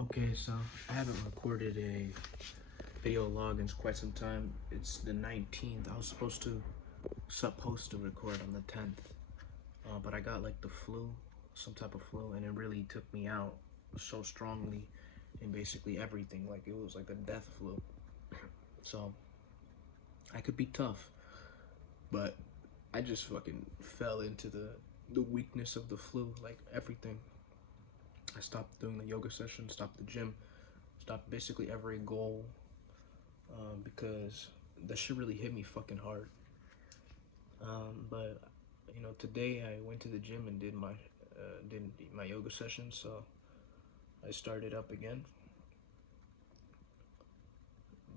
Okay, so I haven't recorded a video log in quite some time. It's the 19th. I was supposed to record on the 10th, but I got like the flu, some type of flu, and it really took me out so strongly in basically everything. Like it was like a death flu. So I could be tough, but I just fucking fell into the weakness of the flu, like everything. I stopped doing the yoga session, stopped the gym, stopped basically every goal, because that shit really hit me fucking hard. But you know, today I went to the gym and did my yoga session, so I started up again,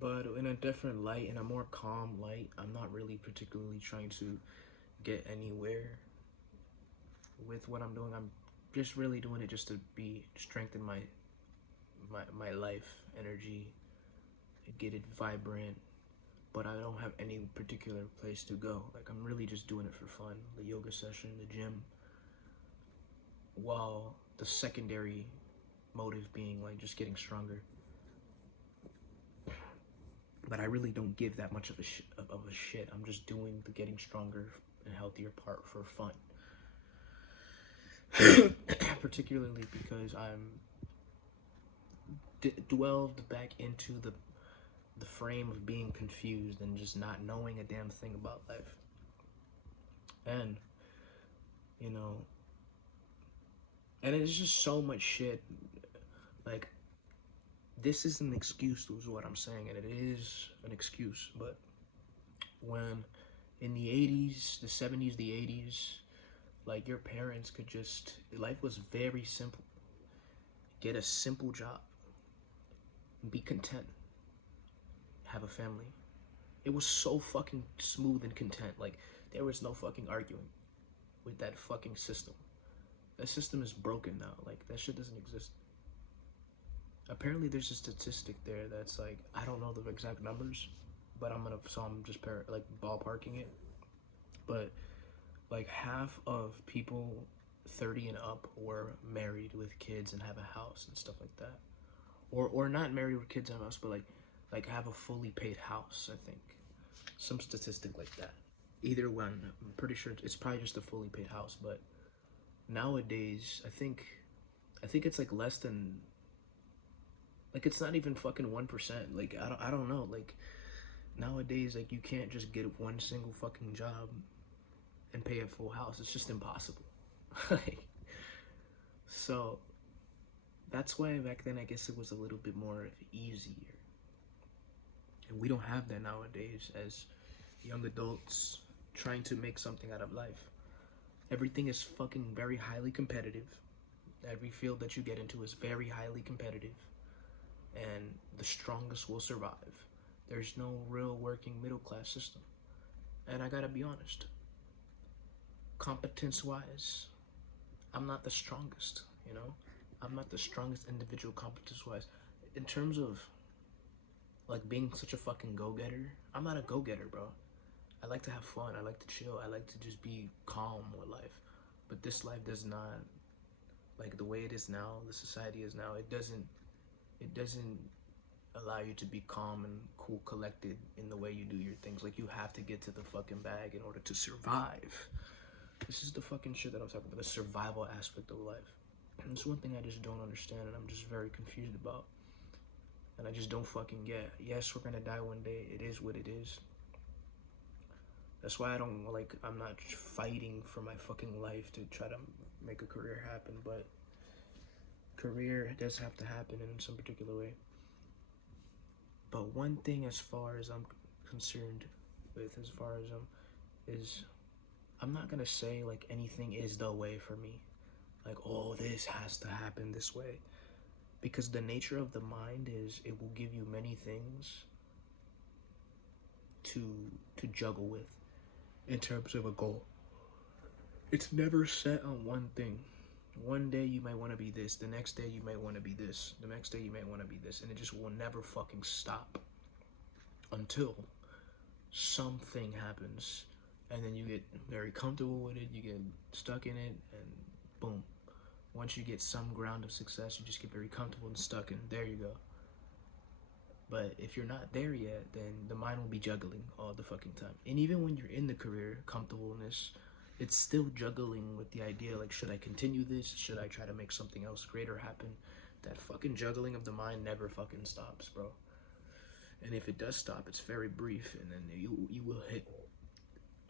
but in a different light, in a more calm light. I'm not really particularly trying to get anywhere with what I'm doing. I'm just really doing it just to be strengthen my life energy, get it vibrant, but I don't have any particular place to go. Like I'm really just doing it for fun. The yoga session, the gym, while the secondary motive being like just getting stronger. But I really don't give that much of a shit. I'm just doing the getting stronger and healthier part for fun. Particularly because I'm dwelled back into the frame of being confused and just not knowing a damn thing about life. And you know, and it's just so much shit. Like, this is an excuse, is what I'm saying, and it is an excuse. But when in the 80s, the 70s, the 80s, like your parents could just, life was very simple. Get a simple job, be content, have a family. It was so fucking smooth and content. Like, there was no fucking arguing with that fucking system. That system is broken now. Like, that shit doesn't exist. Apparently there's a statistic there that's like, I don't know the exact numbers, but I'm just like ballparking it. But like half of people 30 and up were married with kids and have a house and stuff like that. Or not married with kids and have a house, but like have a fully paid house, I think. Some statistic like that. Either one, I'm pretty sure it's probably just a fully paid house, but nowadays I think it's like less than, like it's not even fucking 1%. Like I don't know. Like nowadays, like you can't just get one single fucking job and pay a full house. It's just impossible. Like, so that's why back then I guess it was a little bit more easier. And we don't have that nowadays as young adults trying to make something out of life. Everything is fucking very highly competitive. Every field that you get into is very highly competitive. And the strongest will survive. There's no real working middle class system. And I gotta be honest, competence wise, I'm not the strongest, you know? I'm not the strongest individual competence wise. In terms of like being such a fucking go-getter, I'm not a go-getter, bro. I like to have fun, I like to chill, I like to just be calm with life. But this life does not, like the way it is now, the society is now, it doesn't allow you to be calm and cool, collected in the way you do your things. Like you have to get to the fucking bag in order to survive. This is the fucking shit that I'm talking about, the survival aspect of life. And it's one thing I just don't understand and I'm just very confused about. And I just don't fucking get. Yes, we're gonna die one day. It is what it is. That's why I'm not fighting for my fucking life to try to make a career happen, but career does have to happen in some particular way. But one thing as far as I'm concerned with, is I'm not gonna say like anything is the way for me. Like, oh, this has to happen this way. Because the nature of the mind is it will give you many things to juggle with in terms of a goal. It's never set on one thing. One day you might want to be this, the next day you might want to be this, the next day you might want to be this, and it just will never fucking stop until something happens and then you get very comfortable with it, you get stuck in it, and boom, Once you get some ground of success, you just get very comfortable and stuck, and there you go. But if you're not there yet, then the mind will be juggling all the fucking time. And even when you're in the career comfortableness, it's still juggling with the idea, like, should I continue this? Should I try to make something else greater happen? That fucking juggling of the mind never fucking stops, bro. And if it does stop, it's very brief, and then you will hit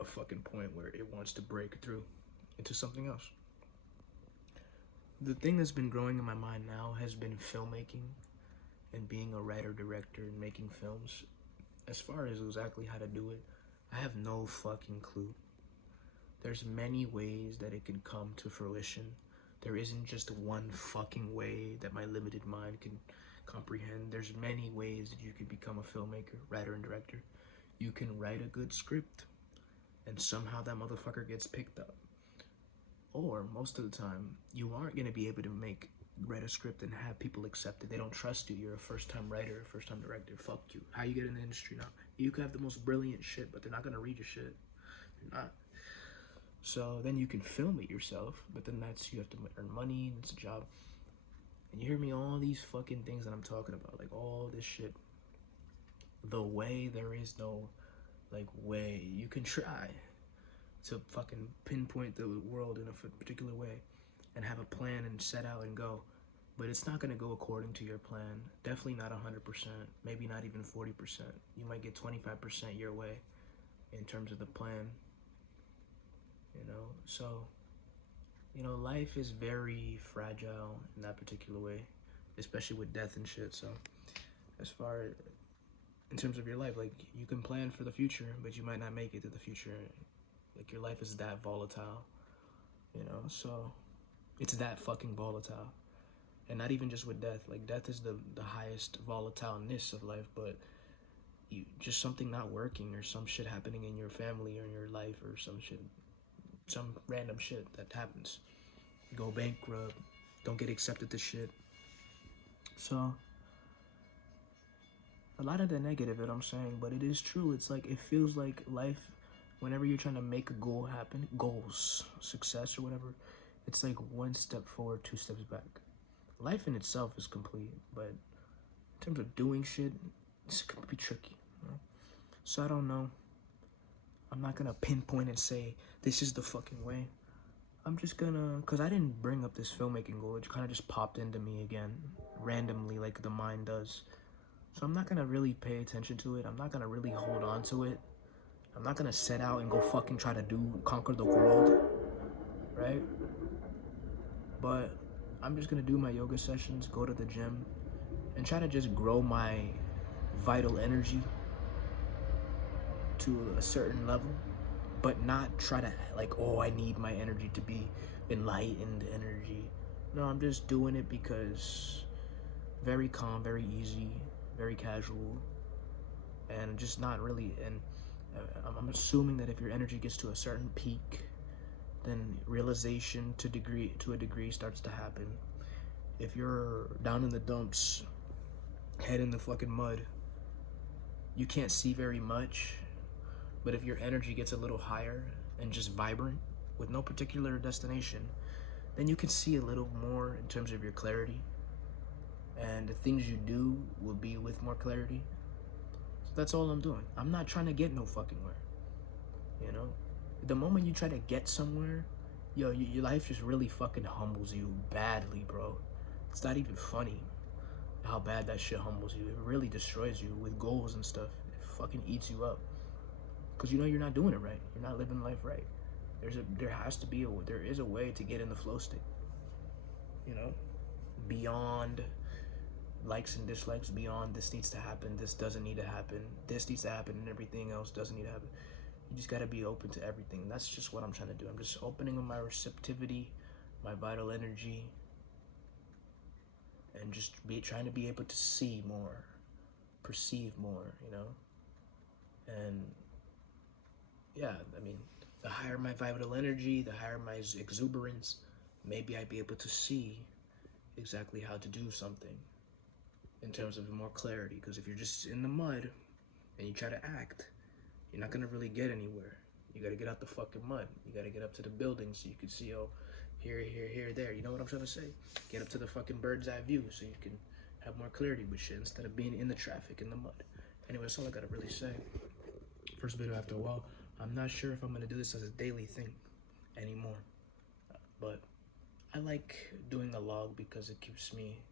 a fucking point where it wants to break through into something else. The thing that's been growing in my mind now has been filmmaking and being a writer, director, and making films. As far as exactly how to do it, I have no fucking clue. There's many ways that it can come to fruition. There isn't just one fucking way that my limited mind can comprehend. There's many ways that you can become a filmmaker, writer, and director. You can write a good script, and somehow that motherfucker gets picked up. Or most of the time, you aren't gonna be able to write a script and have people accept it. They don't trust you. You're a first-time writer, first-time director. Fuck you. How you get in the industry now? You could have the most brilliant shit, but they're not gonna read your shit. They're not. So then you can film it yourself, but then you have to earn money, and it's a job. And you hear me, all these fucking things that I'm talking about, like all this shit. The way, there is no, like, way. You can try to fucking pinpoint the world in a particular way and have a plan and set out and go, but it's not going to go according to your plan. Definitely not 100%, maybe not even 40%. You might get 25% your way in terms of the plan, you know. So, you know, life is very fragile in that particular way, especially with death and shit. So as far as in terms of your life, like, you can plan for the future, but you might not make it to the future. Like, your life is that volatile, you know. So it's that fucking volatile. And not even just with death. Like, death is the highest volatileness of life, but just something not working, or some shit happening in your family or in your life, or some random shit that happens. Go bankrupt, don't get accepted to shit. So a lot of the negative that I'm saying, but it is true. It's like, it feels like life, whenever you're trying to make a goal happen, goals, success or whatever, it's like one step forward, two steps back. Life in itself is complete, but in terms of doing shit, it's gonna be tricky, you know? So I don't know. I'm not gonna pinpoint and say this is the fucking way. I'm just gonna, cause I didn't bring up this filmmaking goal. It kind of just popped into me again, randomly, like the mind does. So I'm not gonna really pay attention to it. I'm not gonna really hold on to it. I'm not gonna set out and go fucking try to conquer the world, right? But I'm just gonna do my yoga sessions, go to the gym, and try to just grow my vital energy to a certain level, but not try to, like, oh, I need my energy to be enlightened energy. No, I'm just doing it because very calm, very easy, very casual, and just not really. And I'm assuming that if your energy gets to a certain peak, then realization to a degree starts to happen. If you're down in the dumps, head in the fucking mud, you can't see very much. But if your energy gets a little higher and just vibrant with no particular destination, then you can see a little more in terms of your clarity, and the things you do will be with more clarity. So that's all I'm doing. I'm not trying to get no fucking where, you know. The moment you try to get somewhere, yo, your life just really fucking humbles you badly, bro. It's not even funny how bad that shit humbles you. It really destroys you with goals and stuff. It fucking eats you up, because you know you're not doing it right. You're not living life right. There is a way to get in the flow state, you know, beyond likes and dislikes, beyond this needs to happen, this doesn't need to happen, this needs to happen, and everything else doesn't need to happen. You just got to be open to everything. And that's just what I'm trying to do. I'm just opening up my receptivity, my vital energy, and just trying to be able to see more, perceive more, you know. And yeah, I mean, the higher my vital energy, the higher my exuberance, maybe I'd be able to see exactly how to do something in terms of more clarity. Because if you're just in the mud and you try to act, you're not gonna really get anywhere. You gotta get out the fucking mud. You gotta get up to the building so you can see, oh, here, there. You know what I'm trying to say? Get up to the fucking bird's eye view so you can have more clarity with shit instead of being in the traffic, in the mud. Anyway, that's all I gotta really say. First video after a while. I'm not sure if I'm gonna do this as a daily thing anymore. But I like doing a log because it keeps me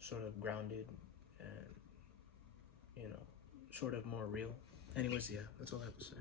sort of grounded and, you know, sort of more real. Anyways, yeah, that's all I have to say.